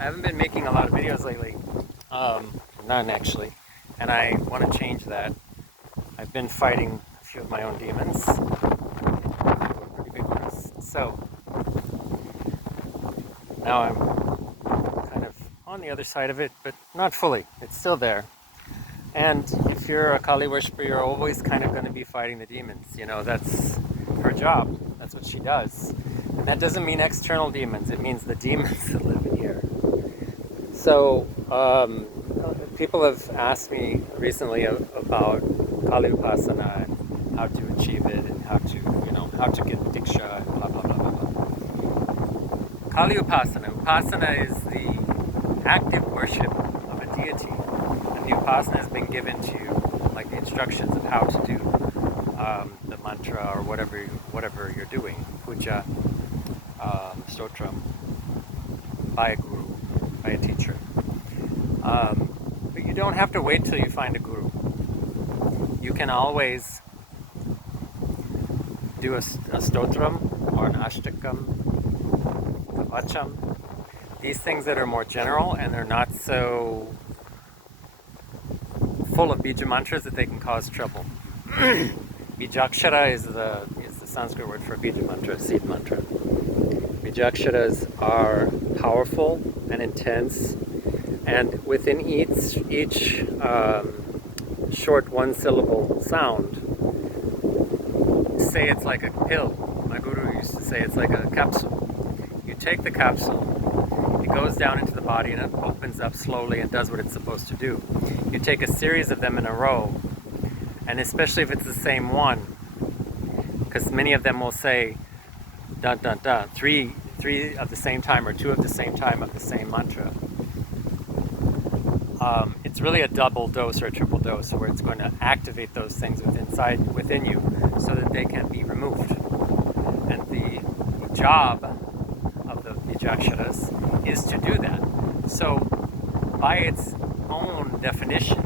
I haven't been making a lot of videos lately. None actually. And I want to change that. I've been fighting a few of my own demons. Pretty big ones. So now I'm kind of on the other side of it, but not fully. It's still there. And if you're a Kali worshiper, you're always kind of going to be fighting the demons. You know, that's her job. That's what she does. And that doesn't mean external demons. It means the demons that live in here. So, people have asked me recently about Kali Upasana and how to achieve it and how to get Diksha and blah, blah, blah, blah, blah. Kali Upasana. Upasana is the active worship of a deity. And the Upasana has been given to you, like the instructions of how to do the mantra or whatever you're doing. Puja, stotram, by a guru, by a teacher. But you don't have to wait till you find a guru. You can always do a stotram or an ashtakam, kavacham. These things that are more general and they're not so full of bija mantras that they can cause trouble. Bijakshara is the Sanskrit word for bija mantra, seed mantra. Bijaksharas are powerful and intense, and within each short one-syllable sound, say it's like a pill. My guru used to say it's like a capsule. You take the capsule, it goes down into the body and it opens up slowly and does what it's supposed to do. You take a series of them in a row, and especially if it's the same one, because many of them will say dun dun dun, three at the same time or two at the same time of the same mantra. It's really a double dose or a triple dose where it's going to activate those things within you so that they can be removed. And the job of the bijaksharas is to do that. So by its own definition,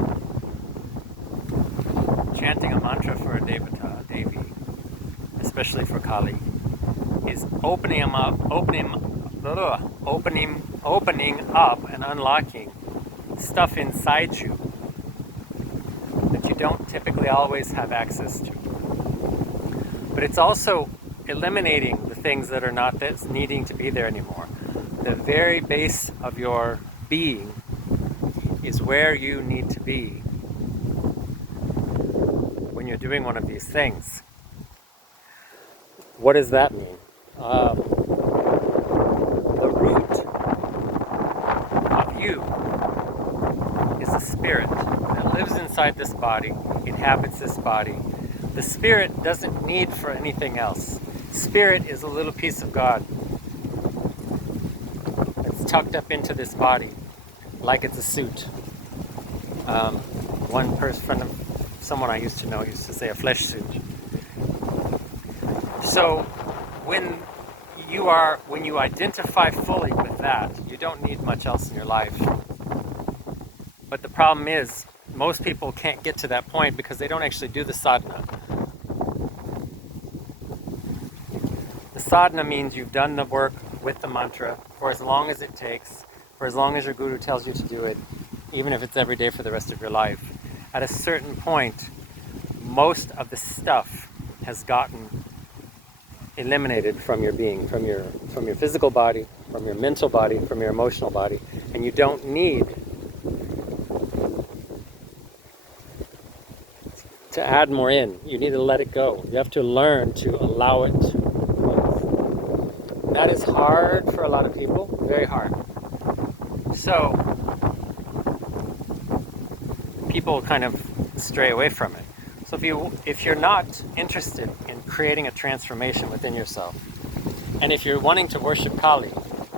chanting a mantra for a devata, devi, especially for Kali, is opening up and unlocking stuff inside you that you don't typically always have access to. But it's also eliminating the things that are not needing to be there anymore. The very base of your being is where you need to be when you're doing one of these things. What does that mean? The root of you is a spirit that lives inside this body, inhabits this body. The spirit doesn't need for anything else. Spirit is a little piece of God that's tucked up into this body like it's a suit. One friend of someone I used to know used to say a flesh suit. So when you identify fully with that, you don't need much else in your life. But the problem is, most people can't get to that point because they don't actually do the sadhana. The sadhana means you've done the work with the mantra for as long as it takes, for as long as your guru tells you to do it, even if it's every day for the rest of your life. At a certain point, most of the stuff has gotten eliminated from your being, from your physical body, from your mental body, from your emotional body, and you don't need to add more in. You need to let it go. You have to learn to allow it to move. That is hard for a lot of people, very hard. So people kind of stray away from it. So if you're not interested in creating a transformation within yourself, and if you're wanting to worship Kali,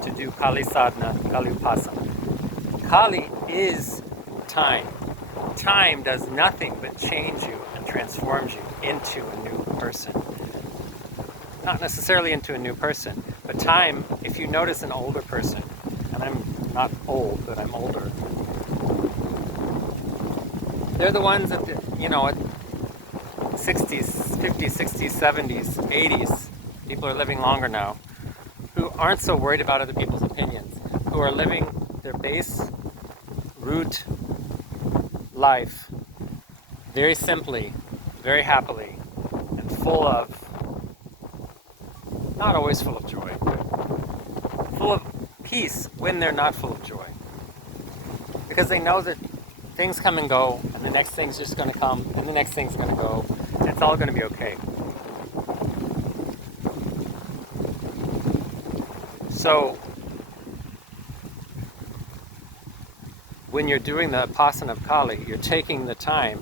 to do Kali sadhana, Kali Upasana, Kali is time. Time does nothing but change you and transforms you into a new person. Not necessarily into a new person, but time, if you notice an older person, and I'm not old, but I'm older, they're the ones that, at 60s, 50s, 60s, 70s, 80s, people are living longer now, who aren't so worried about other people's opinions, who are living their base root life very simply, very happily, and full of, not always full of joy, but full of peace when they're not full of joy. Because they know that things come and go, and the next thing's just going to come, and the next thing's going to go, and it's all going to be okay. So, when you're doing the Upasana of Kali, you're taking the time,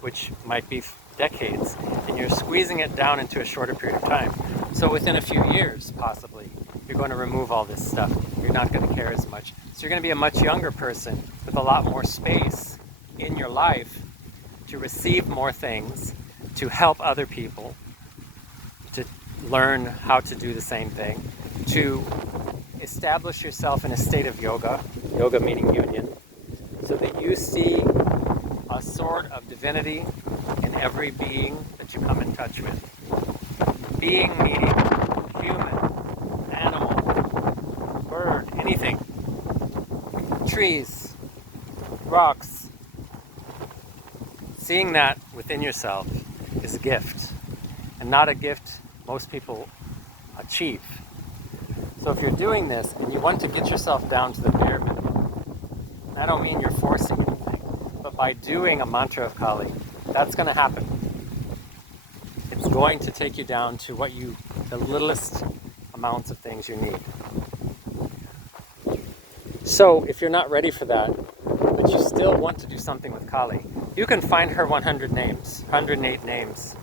which might be decades, and you're squeezing it down into a shorter period of time. So within a few years, possibly, you're going to remove all this stuff. You're not going to care as much. So you're going to be a much younger person with a lot more space in your life to receive more things, to help other people, to learn how to do the same thing, to establish yourself in a state of yoga, yoga meaning union, so that you see a sort of divinity in every being that you come in touch with. Being meaning human, animal, bird, anything. Trees, rocks. Seeing that within yourself is a gift, and not a gift most people achieve. So if you're doing this and you want to get yourself down to the bare minimum, I don't mean you're forcing anything, but by doing a mantra of Kali, that's going to happen. It's going to take you down to the littlest amounts of things you need. So if you're not ready for that, but you still want to do something with Kali, you can find her 100 names, 108 names,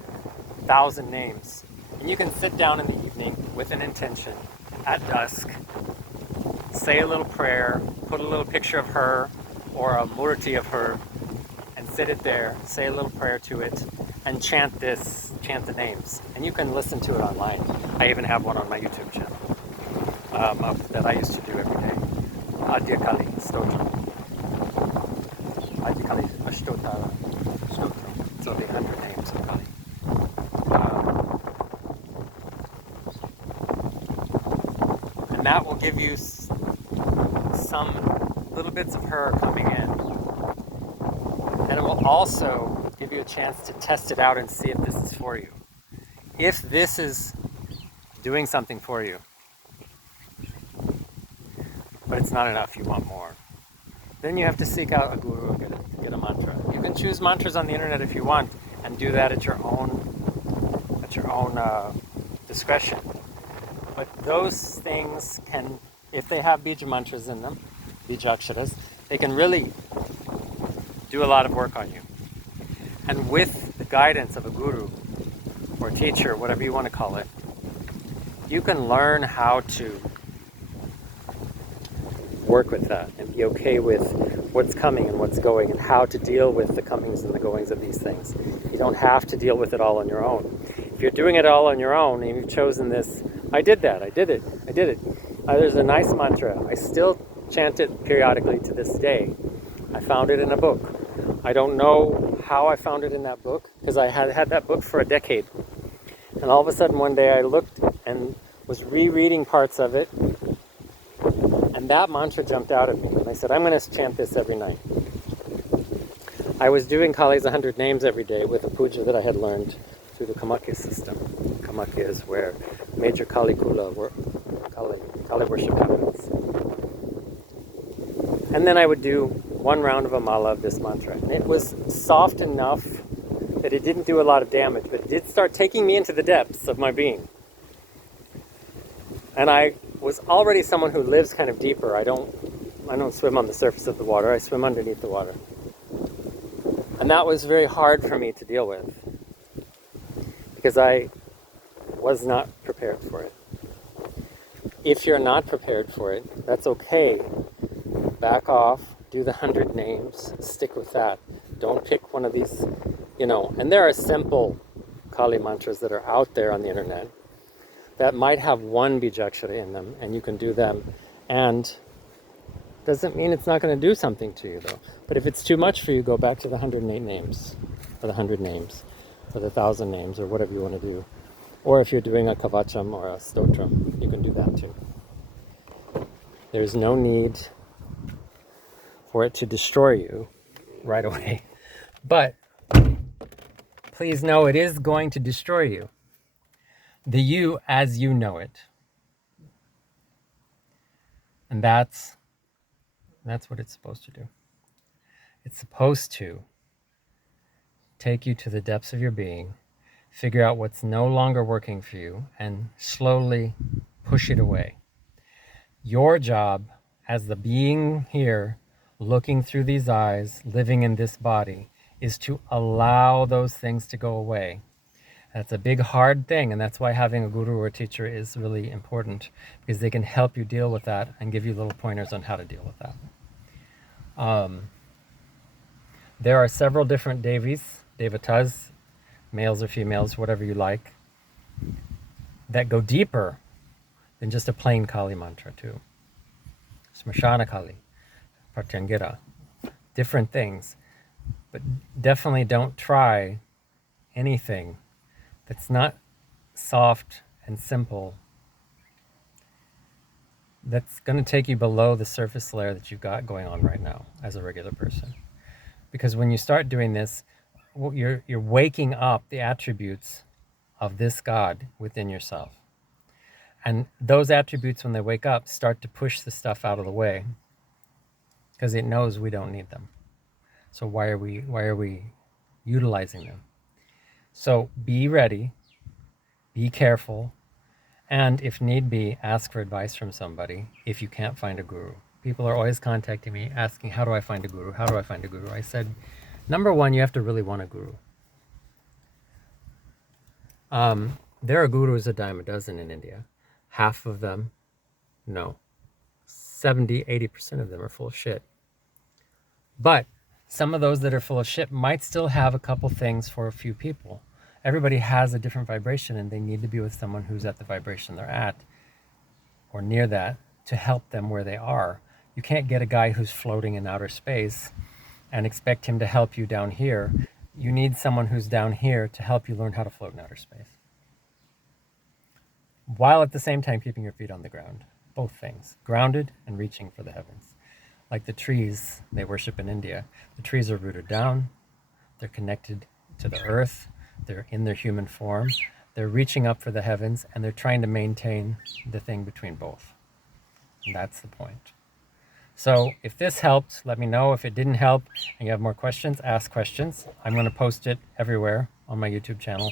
1,000 names, and you can sit down in the evening with an intention at dusk, say a little prayer, put a little picture of her or a murti of her, and sit it there, say a little prayer to it, and chant the names. And you can listen to it online. I even have one on my YouTube channel that I used to do every day. Adya Kali Stotram. Adya Kali Ashtotara Stotram. So the 100 names of Kali. And that will give you some little bits of her coming in. And it will also give you a chance to test it out and see if this is for you. If this is doing something for you, but it's not enough, you want more, then you have to seek out a guru and get a mantra. You can choose mantras on the internet if you want and do that at your own discretion. But those things can, if they have bija mantras in them, bijaksharas, they can really do a lot of work on you. And with the guidance of a guru or teacher, whatever you want to call it, you can learn how to work with that and be okay with what's coming and what's going and how to deal with the comings and the goings of these things. You don't have to deal with it all on your own. If you're doing it all on your own and you've chosen this, I did it. There's a nice mantra. I still chant it periodically to this day. I found it in a book. I don't know how I found it in that book, because I had that book for a decade. And all of a sudden one day I looked and was rereading parts of it, and that mantra jumped out at me. And I said, I'm going to chant this every night. I was doing Kali's 100 names every day with a puja that I had learned through the Kamakya system. Kamakya is where major Kali Kula Kali worship happens. And then I would do one round of a mala of this mantra. And it was soft enough that it didn't do a lot of damage, but it did start taking me into the depths of my being. And I was already someone who lives kind of deeper. I don't swim on the surface of the water, I swim underneath the water. And that was very hard for me to deal with, because I was not prepared for it. If you're not prepared for it, that's okay. Back off, do the 100 names, stick with that. Don't pick one of these, and there are simple Kali mantras that are out there on the internet that might have one bijakshara in them, and you can do them. And doesn't mean it's not going to do something to you, though. But if it's too much for you, go back to the 108 names, or the 100 names, or the 1,000 names, or whatever you want to do. Or if you're doing a kavacham or a stotram, you can do that too. There's no need for it to destroy you right away. But please know it is going to destroy you. The you as you know it. And that's what it's supposed to do. It's supposed to take you to the depths of your being, figure out what's no longer working for you, and slowly push it away. Your job as the being here, looking through these eyes, living in this body, is to allow those things to go away. That's a big, hard thing, and that's why having a guru or teacher is really important, because they can help you deal with that and give you little pointers on how to deal with that. There are several different Devis, Devatas, males or females, whatever you like, that go deeper than just a plain Kali mantra too. Smashana Kali, Pratyangira, different things. But definitely don't try anything that's not soft and simple, that's going to take you below the surface layer that you've got going on right now as a regular person. Because when you start doing this, you're waking up the attributes of this God within yourself. And those attributes, when they wake up, start to push the stuff out of the way because it knows we don't need them. So why are we utilizing them? So be ready, be careful, and if need be, ask for advice from somebody if you can't find a guru. People are always contacting me asking, how do I find a guru? How do I find a guru? I said, number one, you have to really want a guru. There are gurus a dime a dozen in India. Half of them, no. 70, 80% of them are full of shit. But some of those that are full of shit might still have a couple things for a few people. Everybody has a different vibration, and they need to be with someone who's at the vibration they're at or near that to help them where they are. You can't get a guy who's floating in outer space and expect him to help you down here. You need someone who's down here to help you learn how to float in outer space, while at the same time keeping your feet on the ground. Both things, grounded and reaching for the heavens. Like the trees they worship in India. The trees are rooted down, they're connected to the earth, they're in their human form, they're reaching up for the heavens, and they're trying to maintain the thing between both. And that's the point. So if this helped, let me know. If it didn't help and you have more questions, ask questions. I'm going to post it everywhere on my YouTube channel,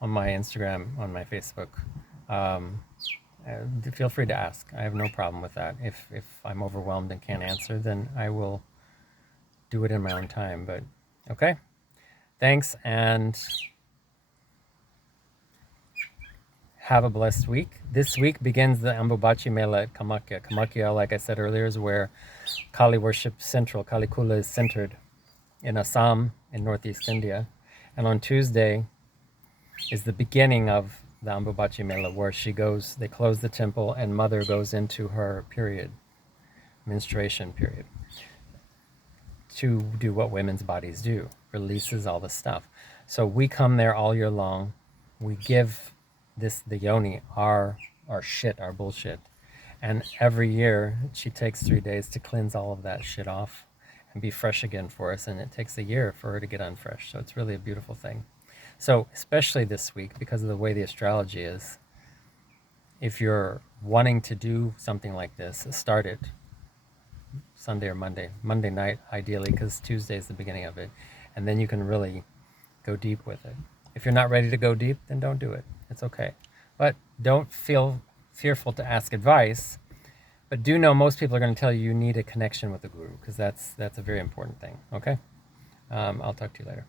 on my Instagram, on my Facebook. Feel free to ask. I have no problem with that. If I'm overwhelmed and can't answer, then I will do it in my own time. But okay, thanks, and have a blessed week. This week begins the Ambubachi Mela at Kamakya. Kamakya, like I said earlier, is where Kali worship central, Kali Kula is centered in Assam in northeast India. And on Tuesday is the beginning of the Ambubachi Mela, where they close the temple, and mother goes into her menstruation period, to do what women's bodies do, releases all the stuff. So we come there all year long. We give the yoni our shit, our bullshit. And every year she takes 3 days to cleanse all of that shit off and be fresh again for us. And it takes a year for her to get unfresh. So it's really a beautiful thing. So especially this week, because of the way the astrology is, if you're wanting to do something like this, start it Sunday or Monday night, ideally, because Tuesday is the beginning of it. And then you can really go deep with it. If you're not ready to go deep, then don't do it. It's okay. But don't feel fearful to ask advice. But do know most people are going to tell you need a connection with the guru, because that's a very important thing. Okay? I'll talk to you later.